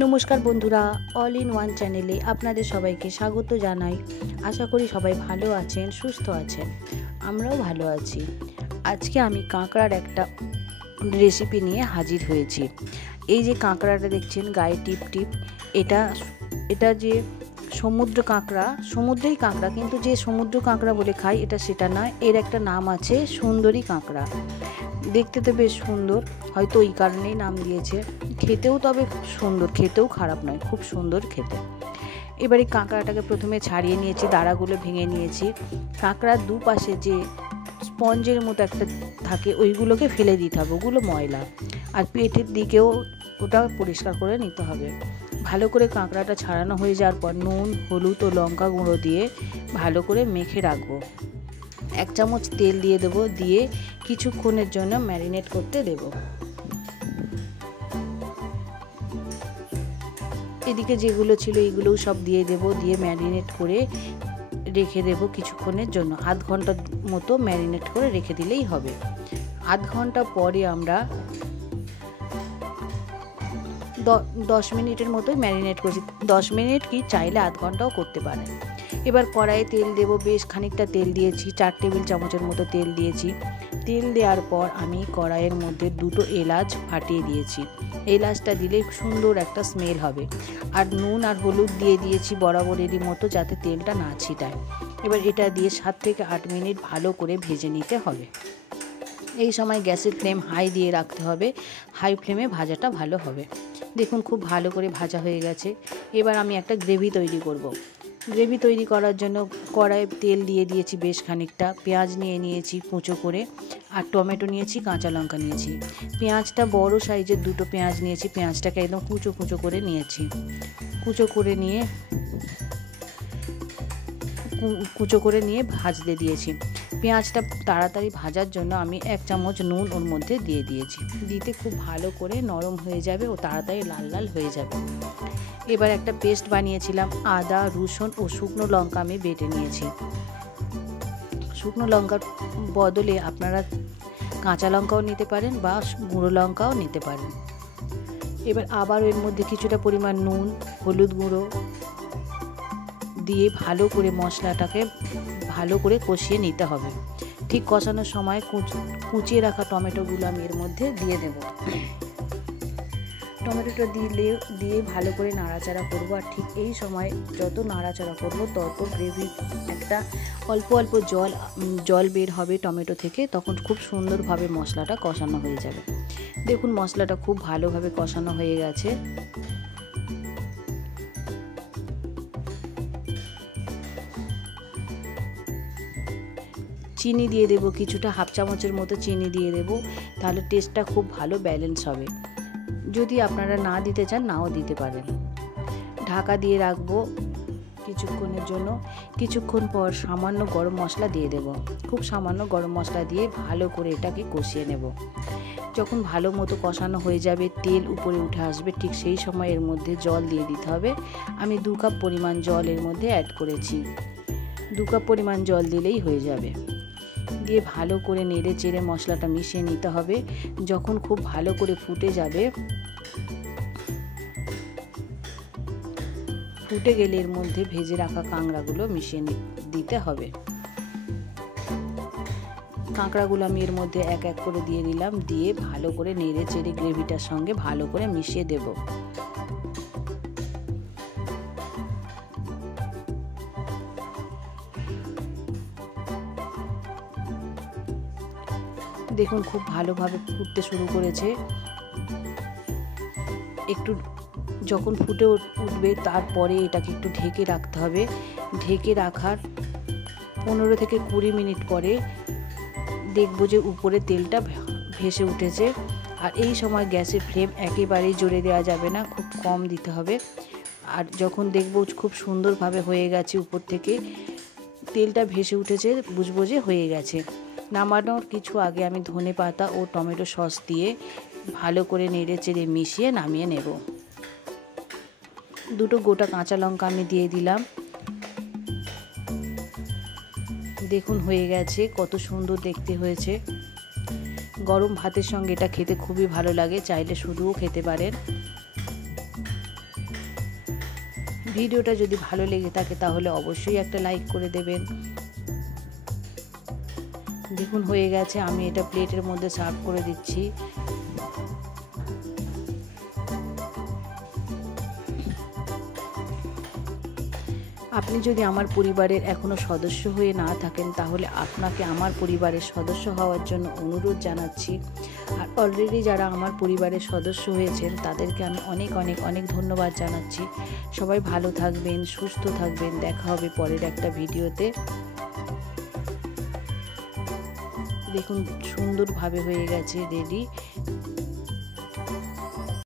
নমস্কার বন্ধুরা, all in one চ্যানেলে আপনাদের সবাইকে স্বাগত জানাই। আশা করি সবাই ভালো আছেন, সুস্থ আছেন। আমরাও ভালো আছি। আজকে আমি কাঁকড়ার একটা রেসিপি নিয়ে হাজির হয়েছি। এই যে কাঁকড়াটা দেখছেন গায়ে টিপ টিপ, এটা যে সমুদ্র কাঁকড়া, সমুদ্রেই কাঁকড়া, কিন্তু যে সমুদ্র কাঁকড়া বলে খাই এটা সেটা নয়। এর একটা নাম আছে সুন্দরী কাঁকড়া। দেখতে তো বেশ সুন্দর, হয়তো ওই কারণেই নাম দিয়েছে। খেতেও তবে সুন্দর, খেতেও খারাপ নয়, খুব সুন্দর খেতে। এবারে কাঁকড়াটাকে প্রথমে ছাড়িয়ে নিয়েছি, দাঁড়াগুলো ভেঙে নিয়েছি। কাঁকড়ার দুপাশে যে স্পঞ্জের মতো একটা থাকে ওইগুলোকে ফেলে দিতে হবে, ওগুলো ময়লা। আর পেটের দিকেও ওটা পরিষ্কার করে নিতে হবে। ভালো করে কাঁকড়াটা ছাড়ানো হয়ে যাওয়ার পর নুন, হলুদ ও লঙ্কা গুঁড়ো দিয়ে ভালো করে মেখে রাখবো। 1 চামচ তেল দিয়ে দেবো, দিয়ে কিছুক্ষণের জন্য ম্যারিনেট করতে দেব। এদিকে যেগুলো ছিল এগুলোও সব দিয়ে দেব, দিয়ে ম্যারিনেট করে রেখে দেব কিছুক্ষণের জন্য। আধ ঘন্টার মতো ম্যারিনেট করে রেখে দিলেই হবে। আধ ঘন্টা পরে আমরা 10 মিনিটের মতোই ম্যারিনেট করছি। 10 মিনিট কি, চাইলে আধ ঘন্টাও করতে পারেন। এবার কড়াইয়ে তেল দেব, বেশ খানিকটা তেল দিয়েছি, 4 টেবিল চামচের মতো তেল দিয়েছি। তেল দেওয়ার পর আমি কড়াইয়ের মধ্যে 2টো এলাচ ফাটিয়ে দিয়েছি। এলাচটা দিলে সুন্দর একটা স্মেল হবে। আর নুন আর হলুদ দিয়ে দিয়েছি বরাবরেরই মতো, যাতে তেলটা না ছিটায়। এবার এটা দিয়ে 7 থেকে 8 মিনিট ভালো করে ভেজে নিতে হবে। এই সময় গ্যাসের ফ্লেম হাই দিয়ে রাখতে হবে, হাই ফ্লেমে ভাজাটা ভালো হবে। দেখুন খুব ভালো করে ভাজা হয়ে গেছে। এবার আমি একটা গ্রেভি তৈরি করব। গ্রেভি তৈরি করার জন্য কড়াইয়ে তেল দিয়ে দিয়েছি বেশ খানিকটা। পেঁয়াজ নিয়ে নিয়েছি কুচো করে, আর টমেটো নিয়েছি, কাঁচা লঙ্কা নিয়েছি। পেঁয়াজটা বড় সাইজের 2টো পেঁয়াজ নিয়েছি। পেঁয়াজটাকে একদম কুচো কুচো করে নিয়েছি। কুচো করে নিয়ে ভাজতে দিয়েছি। পেঁয়াজটা তাড়াতাড়ি ভাজার জন্য আমি 1 চামচ নুন ওর মধ্যে দিয়ে দিয়েছি। দিতে খুব ভালো করে নরম হয়ে যাবে ও তাড়াতাড়ি লাল লাল হয়ে যাবে। এবার একটা পেস্ট বানিয়েছিলাম, আদা, রসুন ও শুকনো লঙ্কা আমি বেটে নিয়েছি। শুকনো লঙ্কার বদলে আপনারা কাঁচা লঙ্কাও নিতে পারেন বা গুঁড়ো লঙ্কাও নিতে পারেন। এবার আবার এর মধ্যে কিছুটা পরিমাণ নুন, হলুদ গুঁড়ো দিয়ে ভালো করে মশলাটাকে ভালো করে কষিয়ে নিতে হবে। ঠিক কষানোর সময় কুচিয়ে রাখা টমেটোগুলো আমি এর মধ্যে দিয়ে দেব। টমেটোটা দিয়ে ভালো করে নাড়াচাড়া করব। আর ঠিক এই সময় যত নাড়াচাড়া করব তত গ্রেভি একটা অল্প অল্প জল বের হবে টমেটো থেকে, তখন খুব সুন্দরভাবে মশলাটা কষানো হয়ে যাবে। দেখুন মশলাটা খুব ভালোভাবে কষানো হয়ে গেছে। চিনি দিয়ে দেবো কিছুটা, 1/2 চামচের মতো চিনি দিয়ে দেবো, তাহলে টেস্টটা খুব ভালো ব্যালেন্স হবে। যদি আপনারা না দিতে চান নাও দিতে পারেন। ঢাকা দিয়ে রাখবো কিছুক্ষণের জন্য। কিছুক্ষণ পর সামান্য গরম মশলা দিয়ে দেব। খুব সামান্য গরম মশলা দিয়ে ভালো করে এটাকে কষিয়ে নেব। যখন ভালো মতো কষানো হয়ে যাবে, তেল উপরে উঠে আসবে, ঠিক সেই সময় এর মধ্যে জল দিয়ে দিতে হবে। আমি 2 কাপ পরিমাণ জল এর মধ্যে অ্যাড করেছি। 2 কাপ পরিমাণ জল দিলেই হয়ে যাবে। দিয়ে ভালো করে নেড়ে চেড়ে মশলাটা মিশিয়ে নিতে হবে। যখন খুব ভালো করে ফুটে যাবে, ফুটে গেলে এর মধ্যে ভেজে রাখা কাঁকড়াগুলো মিশিয়ে দিতে হবে। কাঁকড়াগুলো আমি এর মধ্যে এক এক করে দিয়ে দিলাম, দিয়ে ভালো করে নেড়ে চেড়ে গ্রেভিটার সঙ্গে ভালো করে মিশিয়ে দেব। দেখুন খুব ভালোভাবে ফুটতে শুরু করেছে। একটু যখন ফুটে উঠবে তারপরে এটাকে একটু ঢেকে রাখতে হবে। ঢেকে রাখার 15 থেকে 20 মিনিট পরে দেখবো যে উপরে তেলটা ভেসে উঠেছে। আর এই সময় গ্যাসের ফ্লেম একেবারেই জোরে দেওয়া যাবে না, খুব কম দিতে হবে। আর যখন দেখবো খুব সুন্দরভাবে হয়ে গেছে, উপর থেকে তেলটা ভেসে উঠেছে, বুঝবো যে হয়ে গেছে। নামানোর কিছু আগে আমি ধনেপাতা ও টমেটো সস দিয়ে ভালো করে নেড়ে চেড়ে মিশিয়ে নামিয়ে নেব। 2টো গোটা কাঁচা লঙ্কা আমি দিয়ে দিলাম। দেখুন হয়ে গেছে, কত সুন্দর দেখতে হয়েছে। গরম ভাতের সঙ্গে এটা খেতে খুবই ভালো লাগে, চাইলে শুধুও খেতে পারেন। ভিডিওটা যদি ভালো লেগে থাকে তাহলে অবশ্যই একটা লাইক করে দেবেন। দেখুন হয়ে গেছে, আমি এটা প্লেটের মধ্যে সার্ভ করে দিচ্ছি। আপনি যদি আমার পরিবারের এখনও সদস্য হয়ে না থাকেন তাহলে আপনাকে আমার পরিবারের সদস্য হওয়ার জন্য অনুরোধ জানাচ্ছি। আর অলরেডি যারা আমার পরিবারের সদস্য হয়েছেন তাদেরকে আমি অনেক অনেক অনেক ধন্যবাদ জানাচ্ছি। সবাই ভালো থাকবেন, সুস্থ থাকবেন। দেখা হবে পরের একটা ভিডিওতে। দেখুন সুন্দরভাবে হয়ে গেছে, রেডি।